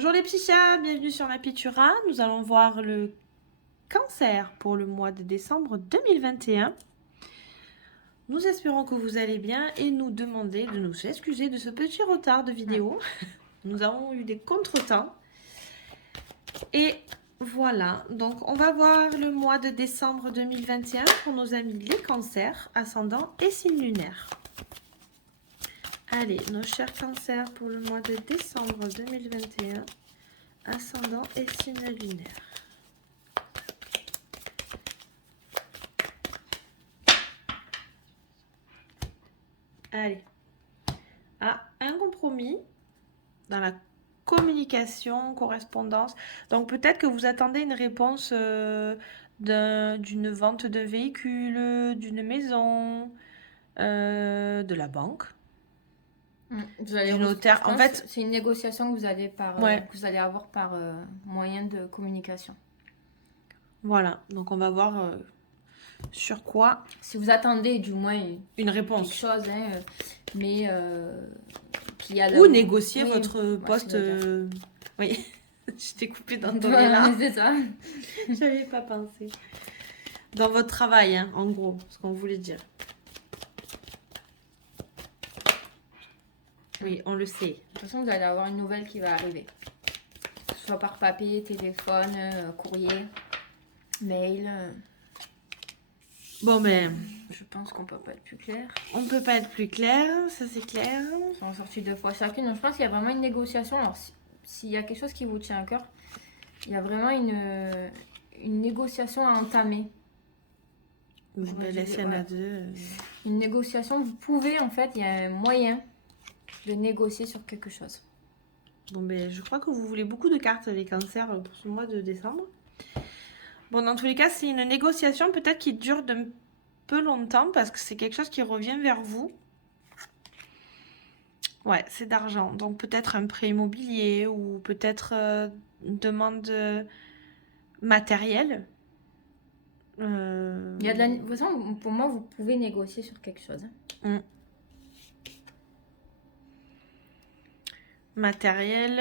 Bonjour les petits chats, bienvenue sur Lapitura. Nous allons voir le cancer pour le mois de décembre 2021. Nous espérons que vous allez bien et nous demander de nous excuser de ce petit retard de vidéo. Nous avons eu des contretemps. Et voilà, donc on va voir le mois de décembre 2021 pour nos amis les cancers, ascendant et signes lunaires. Allez, nos chers cancers pour le mois de décembre 2021, ascendant et signes lunaires. Allez. Ah, un compromis dans la communication, correspondance. Donc peut-être que vous attendez une réponse d'une vente d'un véhicule, d'une maison, de la banque, Vous allez du notaire. En fait, c'est une négociation que vous allez, ouais, que vous allez avoir par moyen de communication. voilà. Donc on va voir sur quoi Si vous attendez du moins une quelque réponse. chose, hein, mais qu'il y a Ou négocier oui, votre ouais, poste. ce que je veux dire. Oui, je t'ai coupé dans ton Voilà, élan. c'est ça. J'avais pas pensé. Dans votre travail, hein, en gros, ce qu'on voulait dire. Oui, on le sait. De toute façon, vous allez avoir une nouvelle qui va arriver. Que ce soit par papier, téléphone, courrier, mail. Bon, ben, Je pense qu'on peut pas être plus clair. on peut pas être plus clair, ça c'est clair. Ils sont sortis 2 fois chacune. Donc je pense qu'il y a vraiment une négociation. Alors s'il y a quelque chose qui vous tient à cœur, il y a vraiment une négociation à entamer. Bon, ben, là, s'il y en a deux. Une négociation, vous pouvez en fait, il y a un moyen de négocier sur quelque chose. Bon, ben, je crois que vous voulez beaucoup de cartes, les cancers, pour ce mois de décembre. Bon, dans tous les cas, c'est une négociation peut-être qui dure d'un peu longtemps parce que c'est quelque chose qui revient vers vous. Ouais, c'est d'argent. Donc peut-être un prêt immobilier ou peut-être une demande matérielle. Il y a de toute façon, pour moi, vous pouvez négocier sur quelque chose. Matériel,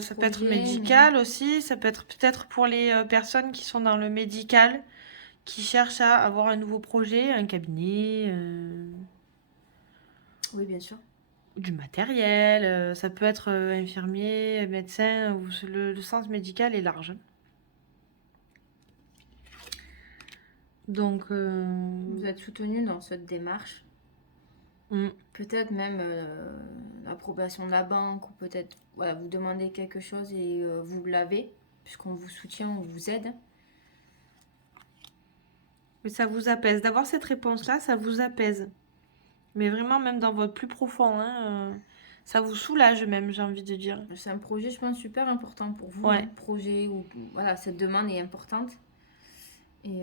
ça peut être projet, médical aussi, ça peut être peut-être pour les personnes qui sont dans le médical, qui cherchent à avoir un nouveau projet, un cabinet, Oui, bien sûr. du matériel, ça peut être infirmier, médecin, le sens médical est large. Donc, Vous êtes soutenu dans cette démarche. Peut-être même l'approbation de la banque, ou peut-être voilà, vous demandez quelque chose et vous l'avez, puisqu'on vous soutient, on vous aide. mais ça vous apaise. D'avoir cette réponse-là, ça vous apaise. Mais vraiment, même dans votre plus profond, hein, ça vous soulage même, j'ai envie de dire. C'est un projet, je pense, super important pour vous. Ouais. Un projet où voilà, cette demande est importante. Et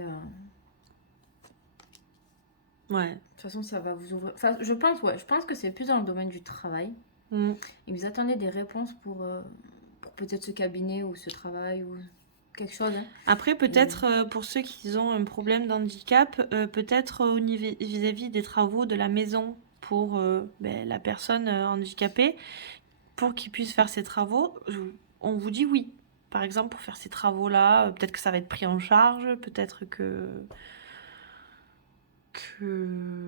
Ouais. de toute façon, ça va vous ouvrir. Enfin, je pense que c'est plus dans le domaine du travail. Et vous attendez des réponses pour peut-être ce cabinet ou ce travail ou quelque chose. Hein. Après, peut-être pour ceux qui ont un problème d'handicap, peut-être vis-à-vis des travaux de la maison pour la personne handicapée, pour qu'il puisse faire ses travaux, on vous dit oui. Par exemple, pour faire ces travaux-là, peut-être que ça va être pris en charge, peut-être que...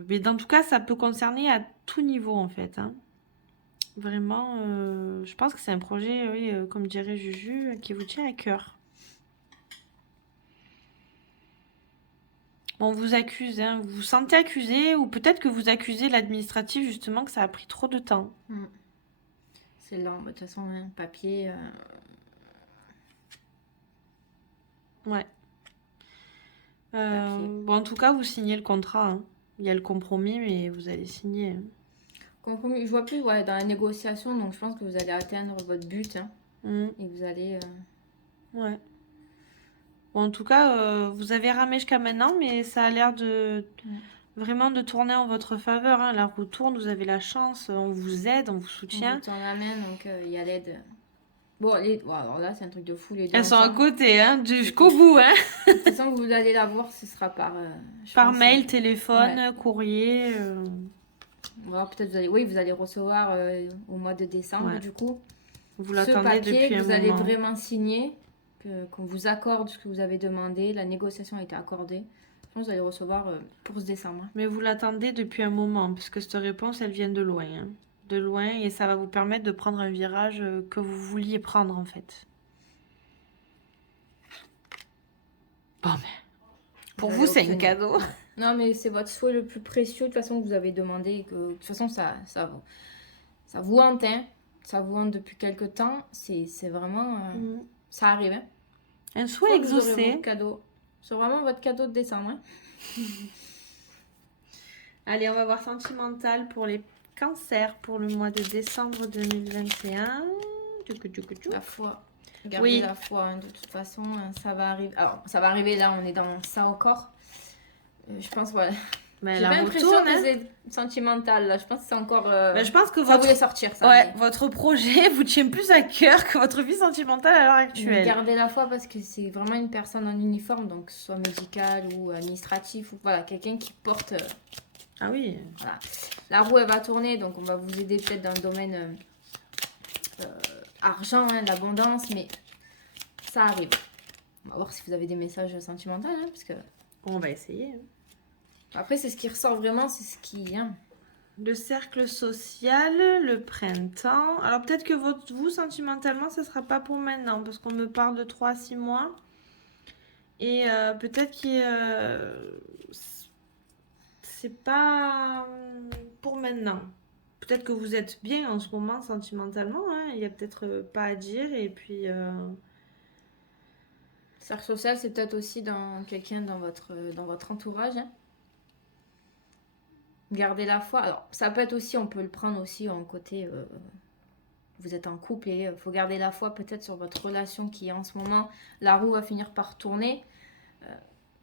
Mais dans tout cas, ça peut concerner à tout niveau, en fait. Hein. Vraiment, je pense que c'est un projet, oui, comme dirait Juju, qui vous tient à cœur. On vous accuse, hein. Vous vous sentez accusé, ou peut-être que vous accusez l'administratif, justement, que ça a pris trop de temps. C'est lent, de toute façon, un papier... Ouais. Bon, en tout cas, vous signez le contrat. Hein. Il y a le compromis, mais vous allez signer. Hein. Compromis, je vois plus dans la négociation, donc je pense que vous allez atteindre votre but. Hein, et vous allez... Ouais. Bon, en tout cas, vous avez ramé jusqu'à maintenant, mais ça a l'air de... Vraiment de tourner en votre faveur. Hein. La roue tourne, vous avez la chance, on vous aide, on vous soutient. On vous tend la main, donc il y a l'aide. Bon, alors là, c'est un truc de fou, les deux. Elles sont à ensemble. côté, hein, jusqu'au bout. Hein. De toute façon, vous allez la voir, ce sera par... Par mail, téléphone, courrier. Alors, peut-être vous allez recevoir au mois de décembre, du coup. Vous Ce l'attendez papier depuis que un vous allez moment. vraiment signer, qu'on vous accorde ce que vous avez demandé, la négociation a été accordée. Je pense que vous allez recevoir pour ce décembre. Mais vous l'attendez depuis un moment, puisque cette réponse, elle vient de loin. Hein. De loin, et ça va vous permettre de prendre un virage que vous vouliez prendre, en fait. Bon, mais pour vous, c'est un cadeau. Non, mais c'est votre souhait le plus précieux, de toute façon, que vous avez demandé. De toute façon, ça vous hante, hein. Ça vous hante depuis quelque temps. C'est vraiment... Ça arrive, hein. Un souhait exaucé. Votre cadeau. C'est vraiment votre cadeau de décembre, hein. Allez, on va voir sentimental pour les cancers pour le mois de décembre 2021. La foi. Gardez la foi, hein. De toute façon, ça va arriver. Alors, ça va arriver là, on est dans ça encore. Je pense, voilà. Mais j'ai pas l'impression que c'est sentimental, là. Je pense que c'est encore... je pense que ça voulait sortir, ça. Ouais, votre projet vous tient plus à cœur que votre vie sentimentale à l'heure actuelle. Gardez la foi parce que c'est vraiment une personne en uniforme, donc que ce soit médical ou administratif, ou voilà, quelqu'un qui porte... Ah oui. Voilà. La roue, elle va tourner, donc on va vous aider peut-être dans le domaine argent, hein, l'abondance, mais ça arrive. On va voir si vous avez des messages sentimentaux, hein, parce que... On va essayer. Après, c'est ce qui ressort vraiment, c'est ce qui... Hein. Le cercle social, le printemps. Alors peut-être que vous, sentimentalement, ce ne sera pas pour maintenant, parce qu'on me parle de 3 à 6 mois. Et peut-être que c'est pas pour maintenant. Peut-être que vous êtes bien en ce moment sentimentalement, hein. Il n'y a peut-être pas à dire. Et puis... Cercle social, c'est peut-être aussi dans quelqu'un dans votre entourage, hein. Gardez la foi. Alors, ça peut être aussi, on peut le prendre aussi en côté... vous êtes en couple et il faut garder la foi peut-être sur votre relation qui en ce moment, la roue va finir par tourner.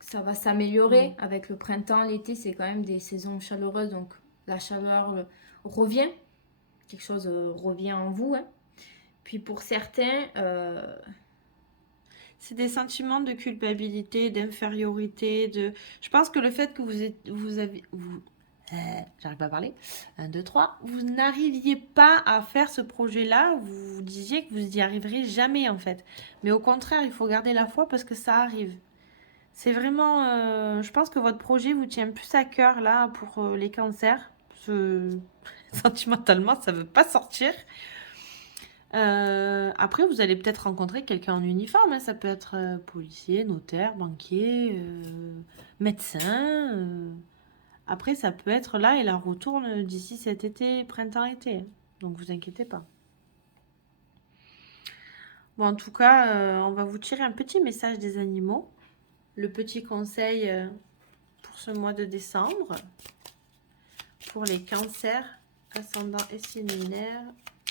Ça va s'améliorer avec le printemps, l'été, c'est quand même des saisons chaleureuses, donc la chaleur revient, quelque chose revient en vous, hein. Puis pour certains, c'est des sentiments de culpabilité, d'infériorité, je pense que le fait que j'arrive pas à parler. 1, 2, 3. Vous n'arriviez pas à faire ce projet-là. Vous disiez que vous n'y arriverez jamais, en fait. Mais au contraire, il faut garder la foi parce que ça arrive. C'est vraiment... je pense que votre projet vous tient plus à cœur, là, pour les cancers. Sentimentalement, ça ne veut pas sortir. Après, vous allez peut-être rencontrer quelqu'un en uniforme. Hein. Ça peut être policier, notaire, banquier, médecin... Après, ça peut être là et la roue tourne d'ici cet été, printemps-été. Donc, vous inquiétez pas. Bon, en tout cas, on va vous tirer un petit message des animaux. Le petit conseil pour ce mois de décembre. Pour les cancers, ascendant et signe lunaire.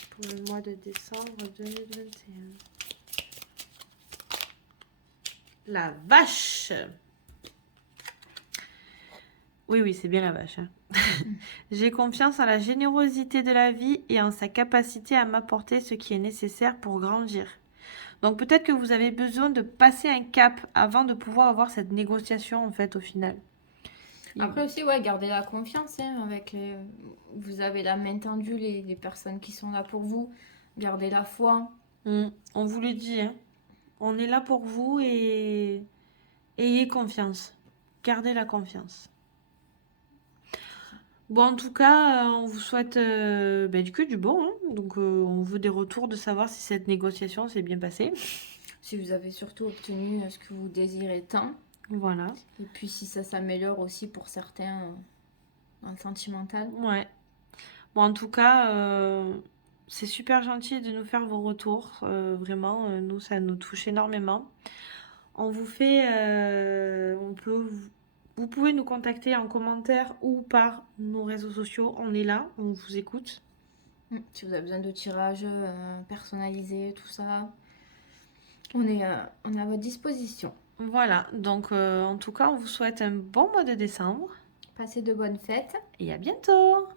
Pour le mois de décembre 2021. La vache! Oui, c'est bien la vache. Hein. J'ai confiance en la générosité de la vie et en sa capacité à m'apporter ce qui est nécessaire pour grandir. Donc peut-être que vous avez besoin de passer un cap avant de pouvoir avoir cette négociation en fait au final. Après aussi, ouais, gardez la confiance, hein, avec vous avez la main tendue, les personnes qui sont là pour vous. Gardez la foi. On vous le dit, hein. On est là pour vous et ayez confiance. Gardez la confiance. Bon, en tout cas, on vous souhaite du bon. Hein. Donc, on veut des retours de savoir si cette négociation s'est bien passée. Si vous avez surtout obtenu ce que vous désirez tant. Voilà. Et puis, si ça s'améliore aussi pour certains dans le sentimental. Ouais. Bon, en tout cas, c'est super gentil de nous faire vos retours. Vraiment, nous, ça nous touche énormément. On vous fait... Vous pouvez nous contacter en commentaire ou par nos réseaux sociaux. On est là, on vous écoute. Si vous avez besoin de tirages personnalisés, tout ça, on est à votre disposition. Voilà, donc en tout cas, on vous souhaite un bon mois de décembre. Passez de bonnes fêtes. Et à bientôt!